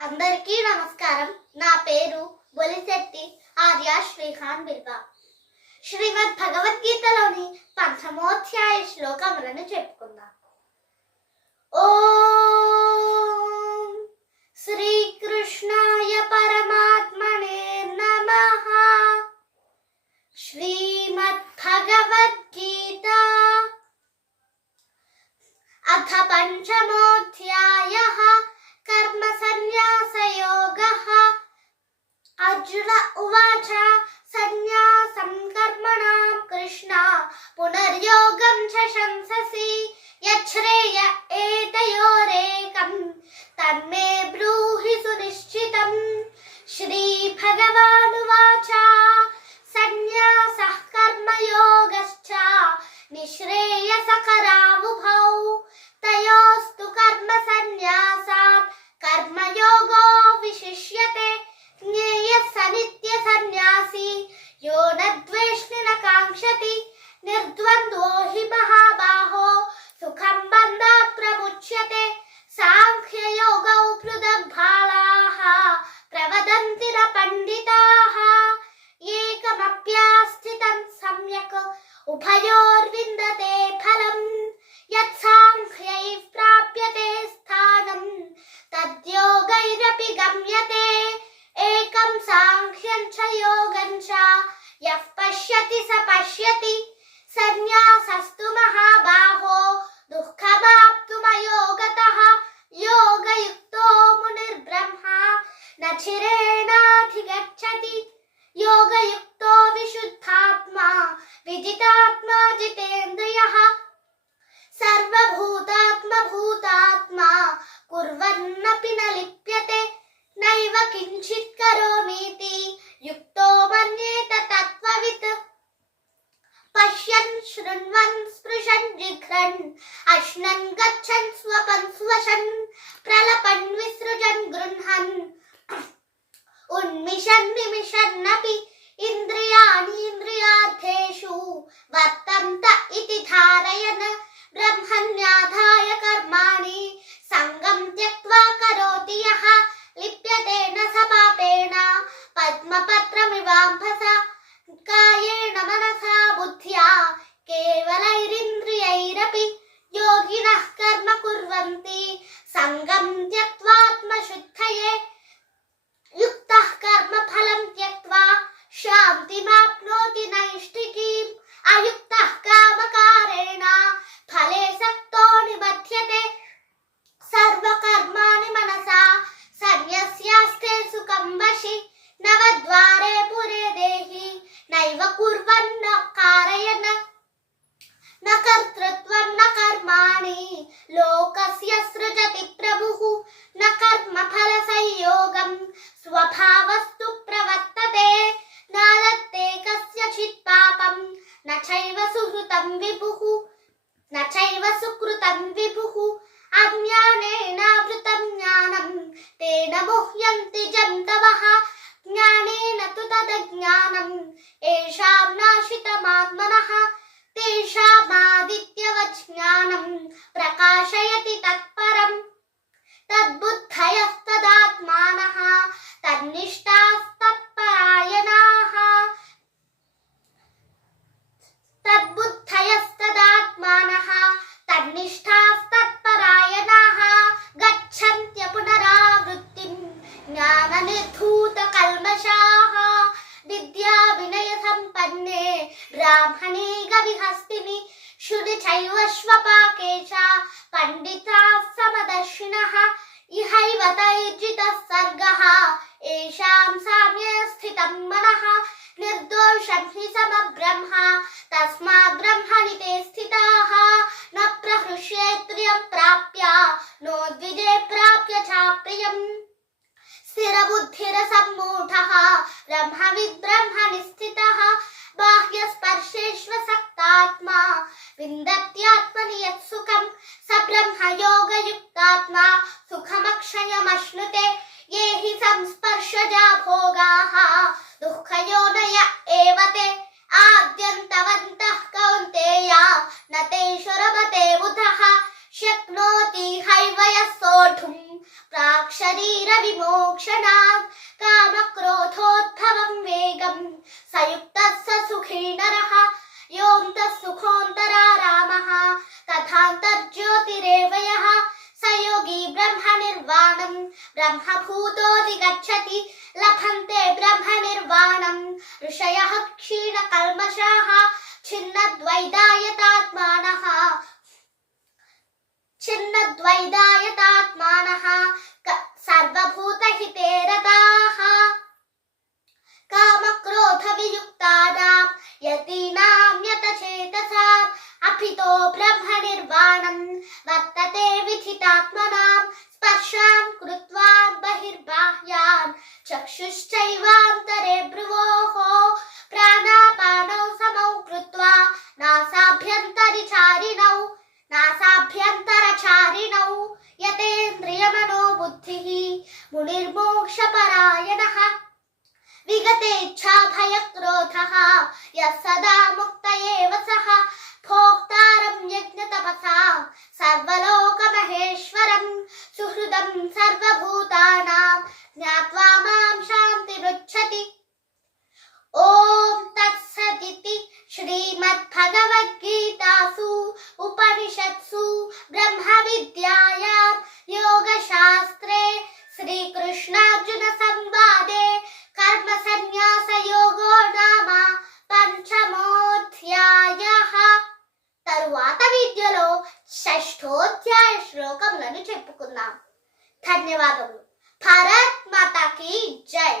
అందరికీ నమస్కారం. నా పేరు బొలిశెట్టి ఆర్య శ్రీఖాన్ బిర్బా. శ్రీమద్ భగవద్గీతలోని 5వ అధ్యాయ శ్లోకములను చెప్పుకుందాం. ఓం శ్రీకృష్ణాయ పరమాత్మనే నమః. శ్రీమద్ భగవద్గీత అథ 5మోऽధ్యాయః కర్మ సన్యాస యోగః. అర్జున ఉవాచ సన్యాసం కర్మణాం కృష్ణ పునర్యోగం చ శంససి యచ్ఛ్రేయ ఏతయోరేకం తన్మే బ్రూహి సునిశ్చితం. శ్రీ భగవానువాచ సన్యాసః కర్మయోగశ్చ నిశ్రేయసకరావుభౌ తయోస్తు కర్మ సన్యాసాత్ కర్మయోగో విశిష్యతే. జ్ఞేయః స నిత్య సన్యాసి యో న ద్వేష్టి న కాంక్షతి. నిర్ద్వంద్వో హి మహాబాహో సుఖం బంధాత్ ప్రముచ్యతే. సాంఖ్యయోగౌ పృథగ్బాలాః ప్రవదంతి న పండితాః. ఏకమప్యాస్థితం సమ్యక్ ఉభయోర్విందతే ఫలం. యత్సాంఖ్యైః ప్రాప్యతే స్థానం తద్యోగైరపి గమ్యతే. ఏకం సాంఖ్యం చ యోగం చ యః పశ్యతి స పశ్యతి. సన్యాసస్తు మహాబాహో దుఃఖమాప్తుమయోగతః. యోగయుక్తో మునిర్బ్రహ్మ న చిరేణాధిగచ్చతి. యోగయుక్తో విశుద్ధాత్మా విజితాత్మా జితేంద్రియః. సర్వభూతాత్మభూతాత్మా కుర్వన్నపి న లిప్యతే. నైవ కించిత్ కరోమీతి యుక్తో మన్యేత తత్వవిత్. పశ్యన్ శృణ్వన్ స్పృశన్ జిఘ్రన్ అశ్నన్ గచ్చన్ స్వపన్ స్వశన్ ప్రలపన్ విసృజన్ గృహ్ణన్ ఉన్మిషన్ నిమిషన్నపి. ఇంద్రియాణి ఇంద్రియార్థేషు వర్తంత ఇతి ధారయన్. బ్రహ్మణ్యాధాయ కర్మాణి సంగం త్యక్త్వా కరోతి యః. లిప్యతే న స పాపేన పద్మపత్రమివాంభస. కాయేన మనసా బుద్ధ్యా కేవలైరింద్రియైరపి యోగినః కర్మ కుర్వంతి సంగం త్యక్త్వాత్మశుద్ధయే. యుక్తః కర్మ ఫలం త్యక్త్వా శాంతిమాప్నోతి నైష్ఠికీం. అయుక్తః కామకారేణ ఫలే సక్తో నిబధ్యతే. సర్వకర్మాణి మనసా సన్యస్యాస్తే సుఖం వశి. నవద్వారే పురే దేహి నైవ కుర్వన్న కారయన్. న కర్తృత్వం న కర్మాణి లోకస్య సృజతి ప్రభుః. న కర్మఫల సంయోగం స్వభావస్తు ప్రవర్తతే. న దత్తే కస్యచిత్ పాపం న చైవ సుకృతం విభుః. న చైవ సుకృతం విభుః. అజ్ఞానేనావృతం జ్ఞానం తేన ముహ్యంతి జంతవః. జ్ఞానేన తు తదజ్ఞానం ఏషాం నాశితమాత్మనః. తేషామాదిత్యవత్ జ్ఞానం ప్రకాశయతి తత్పరం. తద్బుద్ధయస్తదాత్మానః తన్నిష్టాస్తత్పరాయణాః. తద్బుద్ధయస్తదాత్మానః తన్నిష్టాస్తత్పరాయణాః. గచ్చన్త్య పునరావృత్తిం జ్ఞాననిర్ధూతకల్మషాః. విద్యా వినయ సంపన్నే బ్రాహ్మణే గవిహస్తిని. శుని చైవ శ్వపాకే చ పండితాః సమదర్శినః. ఇహైవ తైర్జితః సర్గః ఏషాం సామ్యే స్థితం మనః. నిర్దోషం హి సమబ్రహ్మ తస్మాత్ బ్రహ్మణి తే స్థితాః. న ప్రహృష్యేత్రియం ప్రాప్య నోద్విజే ప్రాప్య చాప్రియం. స్థిరబుద్ధిరసమ్మూఢః బ్రహ్మవిద్ బ్రహ్మణి స్థితః. బాహ్యస్పర్శేష్వసక్తాత్మా విందత్యాత్మని యత్సుఖం. స బ్రహ్మయోగయుక్తాత్మా సుఖమక్షయమశ్నుతే. ఏ హి సంస్పర్శజా భోగాః దుఃఖయోనయ ఏవతే. ఆద్యంతవంతః కౌంతేయ న తేషు రమతే బుధః. శక్నోతి హైవయ సోఢుం ప్రాక్ శరీర విమోక్షణాత్ కామక్రోధోద్భవం వేగం సయుక్తస్స సుఖీ నరః యోంతః సుఖోంతరారామః తథాంతర్జ్యోతిరేవ యః స యోగి బ్రహ్మ నిర్వాణం బ్రహ్మభూతోऽధిగచ్చతి లభంతే బ్రహ్మ నిర్వాణం ఋషయః క్షీణ కల్మషాః ఛిన్నద్వైదాయతాత్మానః సర్వభూతహితే రతాః కామక్రోధ వియుక్తానాం యతీనాం యతచేతసాం అభితో బ్రహ్మ నిర్వాణం వర్తతే విధితాత్మనాం స్పర్శాన్ కృత్వా బహిర్బాహ్యాన్ చక్షుశ్చైవాంతరే భ్రువోః ప్రాణాపానౌ సమౌ కృత్వా నాసాభ్యంతరచారిణౌ యతేంద్రియమనో బుద్ధిః మునిర్మోక్షపరాయణః విగతేచ్ఛా భయక్రోధః యః సదా ముక్త ఏవ సః భోక్తారం యజ్ఞతపసాం సర్వలోకమహేశ్వరం సుహృదం సర్వభూతానాం జ్ఞాత్వా మాం శాంతిమృచ్చతి. ఓం తత్సదితి శ్రీమద్భగవద్గీతాసు ఉపనిషత్సు బ్రహ్మ విద్యాయాం యోగశాస్త్రే శ్రీకృష్ణార్జున సంవాదే కర్మ సన్యాస యోగో నామ పంచమోధ్యాయః. తరువాత వీడియోలో షష్ఠోధ్యాయ శ్లోకములను చెప్పుకుందాం. ధన్యవాదములు. భారత్ మాతాకి జై.